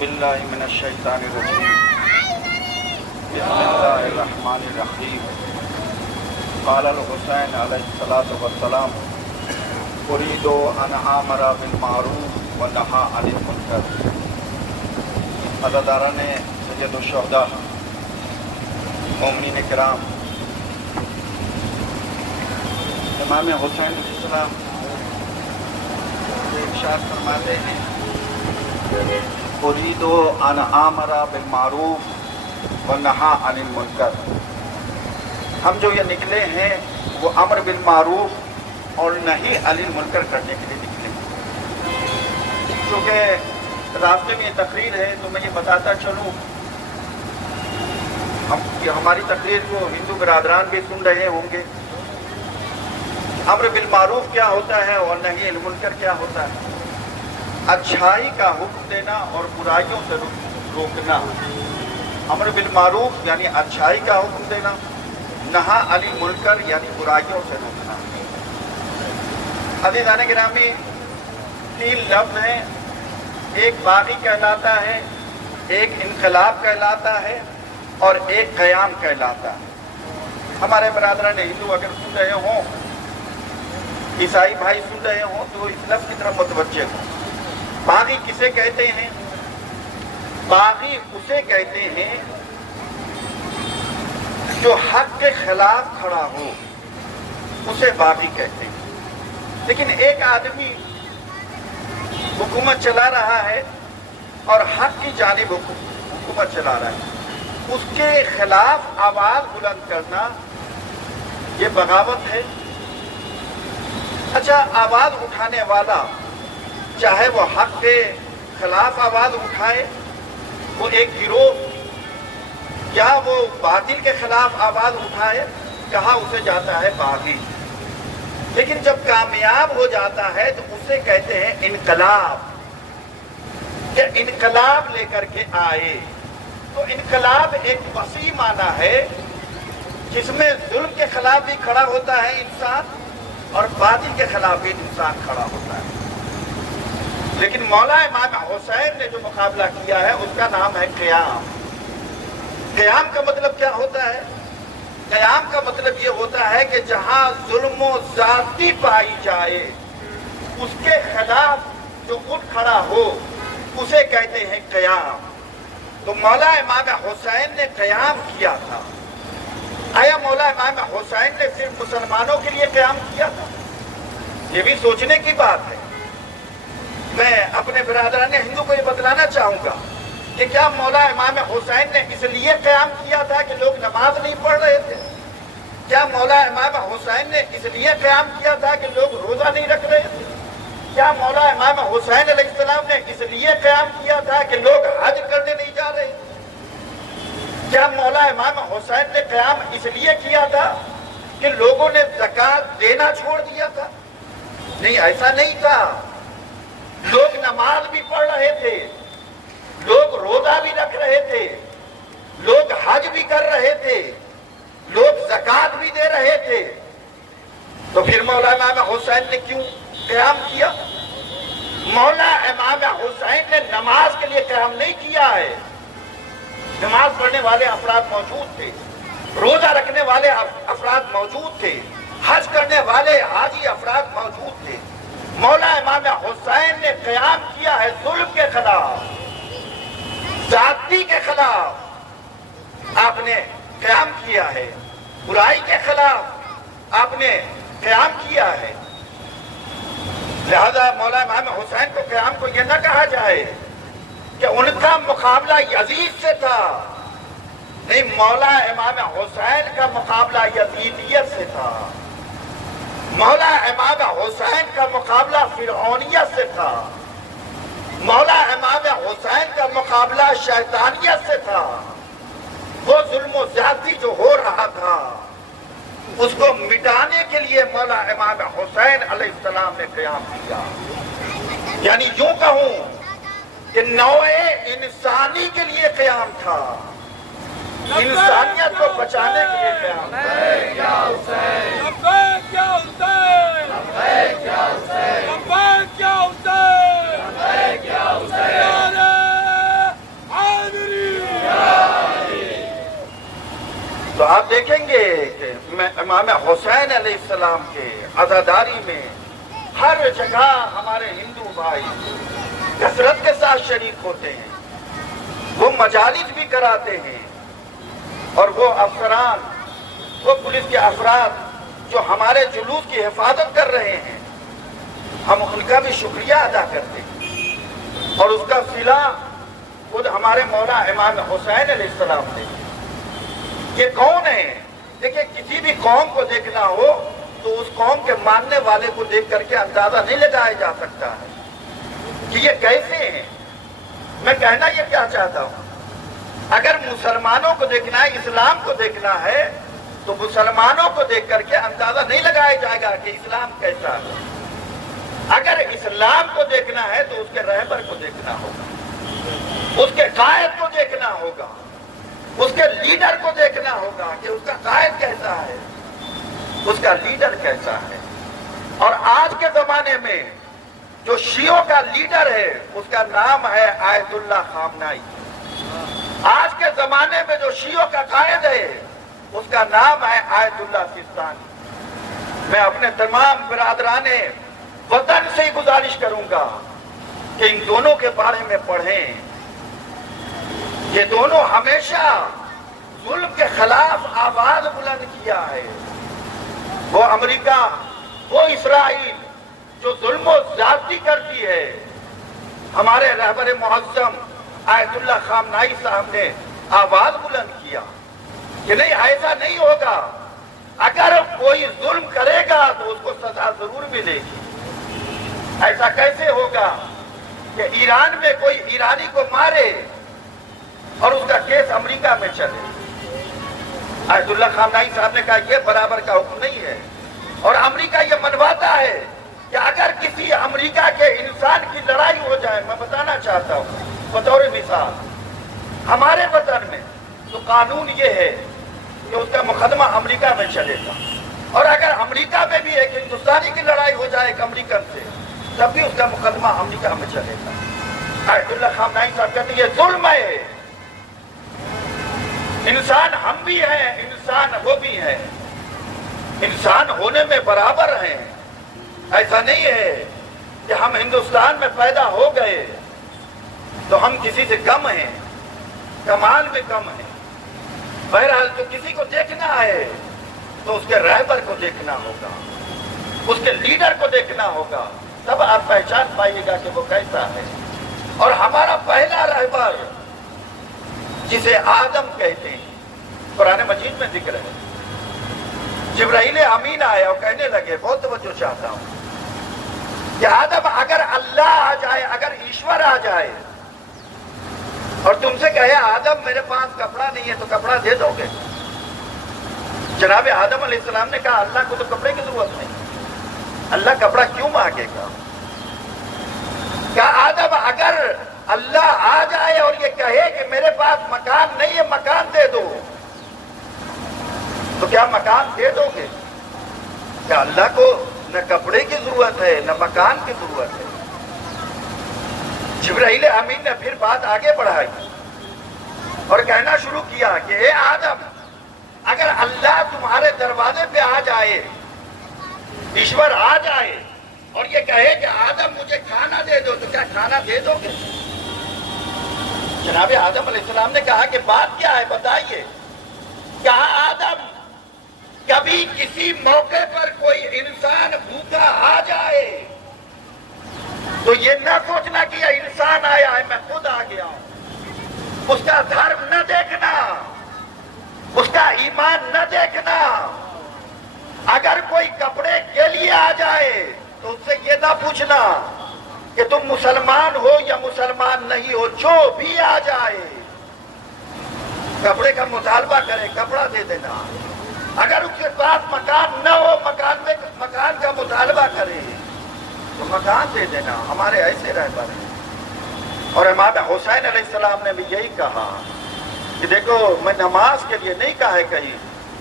باللہ من الشیطان الرجیم بسم اللہ الرحمن الرحیم قال الحسین علیہ السلام اريد ان آمر بالمعروف ونہی عن المنکر۔ عزاداران سید الشہداء، مومنین کرام، امام حسین علیہ السلام ارشاد فرماتے ہیں اريد ان آمر بالمعروف ونہی عن المنکر۔ ہم جو یہ نکلے ہیں وہ امر بالمعروف اور نہی عن المنکر کرنے کے لیے نکلے ہیں۔ کیونکہ راستے میں یہ تقریر ہے تو میں یہ بتاتا چلوں، ہماری تقریر کو ہندو برادران بھی سن رہے ہوں گے، امر بالمعروف کیا ہوتا ہے اور نہی عن المنکر کیا ہوتا ہے۔ اچھائی کا حکم دینا اور برائیوں سے روکنا، امر بالمعروف یعنی اچھائی کا حکم دینا، نہی عن المنکر یعنی برائیوں سے روکنا۔ عزیزان گرامی، تین لفظ ہیں، ایک باغی کہلاتا ہے، ایک انقلاب کہلاتا ہے اور ایک قیام کہلاتا ہے۔ ہمارے برادران ہندو اگر سن رہے ہوں، عیسائی بھائی سن رہے ہوں تو اس لفظ کی طرف متوجہ ہوں۔ باغی کسے کہتے ہیں؟ باغی اسے کہتے ہیں جو حق کے خلاف کھڑا ہو، اسے باغی کہتے ہیں۔ لیکن ایک آدمی حکومت چلا رہا ہے اور حق کی جانب حکومت چلا رہا ہے، اس کے خلاف آواز بلند کرنا یہ بغاوت ہے۔ اچھا، آواز اٹھانے والا چاہے وہ حق کے خلاف آواز اٹھائے، وہ ایک گروہ، یا وہ باطل کے خلاف آواز اٹھائے، کہا اسے جاتا ہے باغی۔ لیکن جب کامیاب ہو جاتا ہے تو اسے کہتے ہیں انقلاب، کہ انقلاب لے کر کے آئے۔ تو انقلاب ایک وسیع معنی ہے جس میں ظلم کے خلاف بھی کھڑا ہوتا ہے انسان اور باطل کے خلاف بھی انسان کھڑا ہوتا ہے۔ لیکن مولا امام حسین نے جو مقابلہ کیا ہے اس کا نام ہے قیام۔ قیام کا مطلب کیا ہوتا ہے؟ قیام کا مطلب یہ ہوتا ہے کہ جہاں ظلم و زیادتی پائی جائے، اس کے خلاف جو اٹھ کھڑا ہو، اسے کہتے ہیں قیام۔ تو مولا امام حسین نے قیام کیا تھا۔ آیا مولا امام حسین نے صرف مسلمانوں کے لیے قیام کیا تھا؟ یہ بھی سوچنے کی بات ہے۔ میں اپنے برادران ہندو کو یہ بتلانا چاہوں گا کہ کیا مولا امام حسین نے اس لیے قیام کیا تھا کہ لوگ نماز نہیں پڑھ رہے تھے؟ کیا مولا امام حسین نے اس لیے قیام کیا تھا کہ لوگ روزہ نہیں رکھ رہے تھے؟ کیا مولا امام حسین علیہ السلام نے اس لیے قیام کیا تھا کہ لوگ حج کرنے نہیں جا رہے تھے؟ کیا مولا امام حسین نے قیام اس لیے کیا تھا کہ لوگوں نے زکوٰۃ دینا چھوڑ دیا تھا؟ نہیں، ایسا نہیں تھا۔ لوگ نماز بھی پڑھ رہے تھے، لوگ روزہ بھی رکھ رہے تھے، لوگ حج بھی کر رہے تھے، لوگ زکوٰۃ بھی دے رہے تھے۔ تو پھر مولا امام حسین نے کیوں قیام کیا؟ مولا امام حسین نے نماز کے لیے قیام نہیں کیا ہے۔ نماز پڑھنے والے افراد موجود تھے، روزہ رکھنے والے افراد موجود تھے، حج کرنے والے حاجی افراد موجود تھے۔ مولا امام حسین نے قیام کیا ہے ظلم کے خلاف، زیادتی کے خلاف آپ نے قیام کیا ہے، برائی کے خلاف آپ نے قیام کیا ہے۔ لہذا مولا امام حسین کو قیام کو یہ نہ کہا جائے کہ ان کا مقابلہ یزید سے تھا، نہیں، مولا امام حسین کا مقابلہ یزیدیت سے تھا۔ مولا امام حسین کا مقابلہ فرعونیت سے تھا۔ مولا امام حسین کا مقابلہ شیطانیت سے تھا۔ وہ ظلم و زیادتی جو ہو رہا تھا اس کو مٹانے کے لیے مولا امام حسین علیہ السلام نے قیام کیا۔ یعنی یوں کہوں کہ نوع انسانی کے لیے قیام تھا، انسانیت کو بچانے کے لیے قیام تھا۔ آپ دیکھیں گے کہ امام حسین علیہ السلام کے عزاداری میں ہر جگہ ہمارے ہندو بھائی کثرت کے ساتھ شریک ہوتے ہیں، وہ مجالس بھی کراتے ہیں، اور وہ افسران، وہ پولیس کے افراد جو ہمارے جلوس کی حفاظت کر رہے ہیں، ہم ان کا بھی شکریہ ادا کرتے ہیں، اور اس کا صلہ خود ہمارے مولا امام حسین علیہ السلام نے۔ یہ کون ہے؟ دیکھیں، کسی بھی قوم کو دیکھنا ہو تو اس قوم کے ماننے والے کو دیکھ کر کے اندازہ نہیں لگایا جا سکتا ہے کہ یہ کیسے ہیں۔ میں کہنا یہ کیا چاہتا ہوں، اگر مسلمانوں کو دیکھنا ہے، اسلام کو دیکھنا ہے، تو مسلمانوں کو دیکھ کر کے اندازہ نہیں لگایا جائے گا کہ اسلام کیسا ہے۔ اگر اسلام کو دیکھنا ہے تو اس کے رہبر کو دیکھنا ہوگا، اس کے قائد کو دیکھنا ہوگا، اس کے لیڈر کو دیکھنا ہوگا کہ اس کا قائد کیسا ہے، اس کا لیڈر کیسا ہے۔ اور آج کے زمانے میں جو شیعوں کا لیڈر ہے اس کا نام ہے آیت اللہ خامنائی۔ آج کے زمانے میں جو شیعوں کا قائد ہے اس کا نام ہے آیت اللہ سیستانی۔ میں اپنے تمام برادران وطن سے گزارش کروں گا کہ ان دونوں کے بارے میں پڑھیں۔ یہ دونوں ہمیشہ ظلم کے خلاف آواز بلند کیا ہے۔ وہ امریکہ، وہ اسرائیل جو ظلم و زیادتی کرتی ہے، ہمارے رہبر معظم آیت اللہ خامنائی صاحب نے آواز بلند کیا کہ نہیں، ایسا نہیں ہوگا، اگر کوئی ظلم کرے گا تو اس کو سزا ضرور ملے گی۔ ایسا کیسے ہوگا کہ ایران میں کوئی ایرانی کو مارے اور اس کا کیس امریکہ میں چلے؟ آیت اللہ خامنائی صاحب نے کہا یہ برابر کا حکم نہیں ہے، اور امریکہ یہ منواتا ہے کہ اگر کسی امریکہ کے انسان کی لڑائی ہو جائے، میں بتانا چاہتا ہوں بطور مثال، ہمارے وطن میں تو قانون یہ ہے کہ اس کا مقدمہ امریکہ میں چلے گا، اور اگر امریکہ میں بھی ایک ہندوستانی کی لڑائی ہو جائے ایک امریکن سے، تب بھی اس کا مقدمہ امریکہ میں چلے گا۔ آیت اللہ خامنائی صاحب کہتے ہیں یہ ظلم ہے، انسان ہم بھی ہیں، انسان وہ بھی ہیں، انسان ہونے میں برابر ہیں۔ ایسا نہیں ہے کہ ہم ہندوستان میں پیدا ہو گئے تو ہم کسی سے کم ہیں، کمال میں کم ہیں۔ بہرحال تو کسی کو دیکھنا ہے تو اس کے رہبر کو دیکھنا ہوگا، اس کے لیڈر کو دیکھنا ہوگا، تب آپ پہچان پائیے گا کہ وہ کیسا ہے۔ اور ہمارا پہلا رہبر جسے آدم کہتے ہیں، قرآن مجید میں ذکر ہے، جبرائیل امین آئے اور کہنے لگے، بہت توجہ چاہتا ہوں کہ آدم اگر اللہ آ جائے، اگر ایشور آ جائے اور تم سے کہے آدم میرے پاس کپڑا نہیں ہے تو کپڑا دے دو گے؟ جناب آدم علیہ السلام نے کہا اللہ کو تو کپڑے کی ضرورت نہیں، اللہ کپڑا کیوں مانگے گا؟ کہا آدم اگر اللہ آ جائے اور یہ کہے کہ میرے پاس مکان نہیں ہے، مکان دے دو، تو کیا مکان دے دو گے؟ کیا اللہ کو نہ کپڑے کی ضرورت ہے نہ مکان کی ضرورت ہے؟ جبرائیل امین نے پھر بات آگے بڑھائی اور کہنا شروع کیا کہ اے آدم، اگر اللہ تمہارے دروازے پہ آ جائے، ایشور آ جائے اور یہ کہے کہ آدم مجھے کھانا دے دو، تو کیا کھانا دے دو گے؟ جناب آدم علیہ السلام نے کہا کہ بات کیا ہے بتائیے۔ کہا آدم، کبھی کسی موقع پر کوئی انسان بھوکا آ جائے تو یہ نہ سوچنا کہ یہ انسان آیا ہے، میں خود آ گیا ہوں۔ اس کا دھرم نہ دیکھنا، اس کا ایمان نہ دیکھنا۔ اگر کوئی کپڑے کے لیے آ جائے تو اس سے یہ نہ پوچھنا کہ تم مسلمان ہو یا مسلمان نہیں ہو، جو بھی آ جائے کپڑے کا مطالبہ کرے، کپڑا دے دینا۔ اگر اس کے پاس مکان نہ ہو، مکان کا مطالبہ کرے تو مکان دے دینا۔ ہمارے ایسے رہبر ہیں۔ اور امام حسین علیہ السلام نے بھی یہی کہا کہ دیکھو، میں نماز کے لیے نہیں کہا ہے کہیں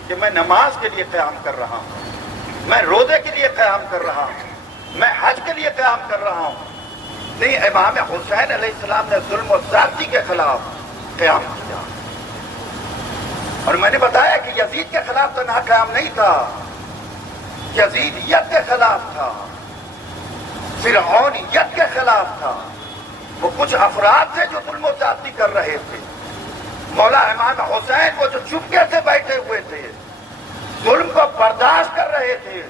کہ میں نماز کے لیے قیام کر رہا ہوں، میں روزے کے لیے قیام کر رہا ہوں، میں حج کے لیے قیام کر رہا ہوں۔ نہیں، امام حسین علیہ السلام نے ظلم و زیادتی کے خلاف قیام کیا۔ اور میں نے بتایا کہ یزید کے خلاف تنہا قیام نہیں تھا، یزیدیت کے خلاف تھا، فرعونیت کے خلاف تھا۔ وہ کچھ افراد تھے جو ظلم و زیادتی کر رہے تھے، مولا امام حسین وہ جو چپکے سے بیٹھے ہوئے تھے، ظلم کو برداشت کر رہے تھے،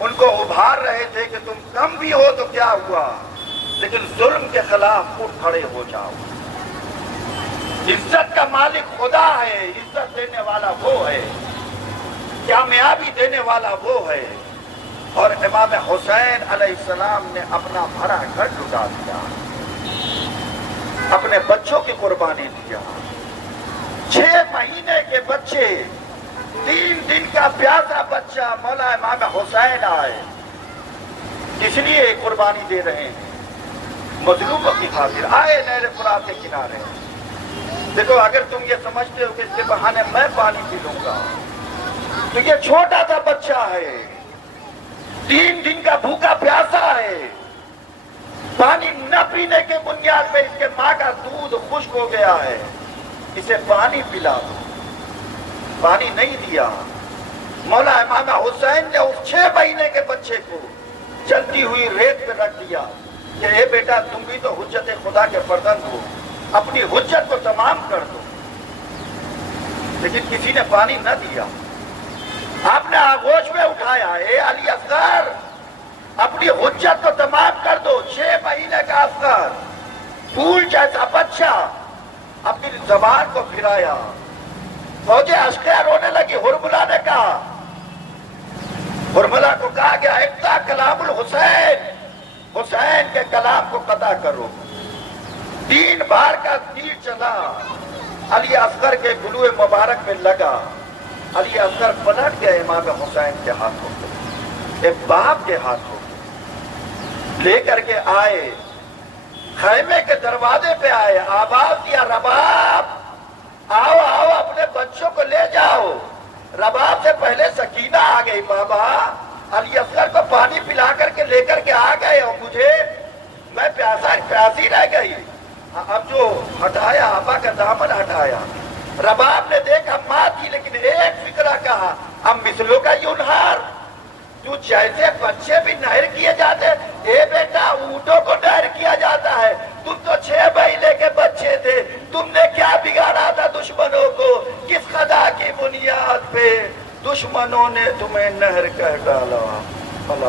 ان کو ابھار رہے تھے کہ تم کم بھی ہو تو کیا ہوا، لیکن ظلم کے خلاف اٹھ کھڑے ہو جاؤ۔ عزت کا مالک خدا ہے، عزت دینے والا وہ ہے، کامیابی دینے والا وہ ہے۔ اور امام حسین علیہ السلام نے اپنا بھرا گھر لٹا دیا، اپنے بچوں کی قربانی دیا۔ 6 مہینے کے بچے، 3 دن کا پیاسا بچہ مولا امام حسین آئے، کس لیے قربانی دے رہے ہیں؟ مظلوموں کی خاطر آئے نہر فرات کے کنارے۔ دیکھو اگر تم یہ سمجھتے ہو کہ اس کے بہانے میں پانی پی لوں گا، تو یہ چھوٹا سا بچہ ہے، 3 دن کا بھوکا پیاسا ہے، پانی نہ پینے کے بنیاد پہ اس کے ماں کا دودھ خشک ہو گیا ہے، اسے پانی پلا دو۔ پانی نہیں دیا۔ مولا امام حسین نے اس 6 مہینے کے بچے کو چلتی ہوئی ریت پہ رکھ دیا کہ اے بیٹا تم بھی تو حجت خدا کے فرزند ہو، اپنی حجت کو تمام کر دو۔ لیکن کسی نے پانی نہ دیا۔ آپ نے آغوش میں اٹھایا، اے علی اصغر اپنی حجت کو تمام کر دو۔ 6 مہینے کا اصغر، پھول جیسا بچہ، اپنی زبان کو پھرایا۔ فوج عسکریہ رونے لگی۔ ہرملہ نے کہا، ہرملہ کو کہا گیا اقطع کلام الحسین، حسین کے کلام کو قطع کرو۔ 3 بار کا تیر چلا، علی اصغر کے گلوئے مبارک میں لگا۔ علی اصغر پلٹ گئے امام حسین کے ہاتھوں کو، ایک باپ کے ہاتھوں کو لے کر کے آئے، خیمے کے دروازے پہ آئے، آواز دیا رباب آؤ آؤ اپنے بچوں کو لے جاؤ۔ رباب سے پہلے سکینہ آ گئی، بابا علی اصغر کو پانی پلا کر کے لے کر کے آ گئے اور مجھے میں پیاسی رہ گئی۔ اب جو ہٹایا، آبا کا دامن ہٹایا۔ رباب نے دیکھا ماں تھی لیکن ایک فکرہ کہا، اب مثلوں کا ینہار، تو جیسے بچے بھی نہر کیے جاتے، اے بیٹا اونٹوں کو نہر کیا جاتا ہے، تم تو 6 مہینے کے بچے تھے، تم نے کیا بگاڑا تھا دشمنوں کو؟ کس خدا کی بنیاد پہ دشمنوں نے تمہیں نہر کہہ ڈالا؟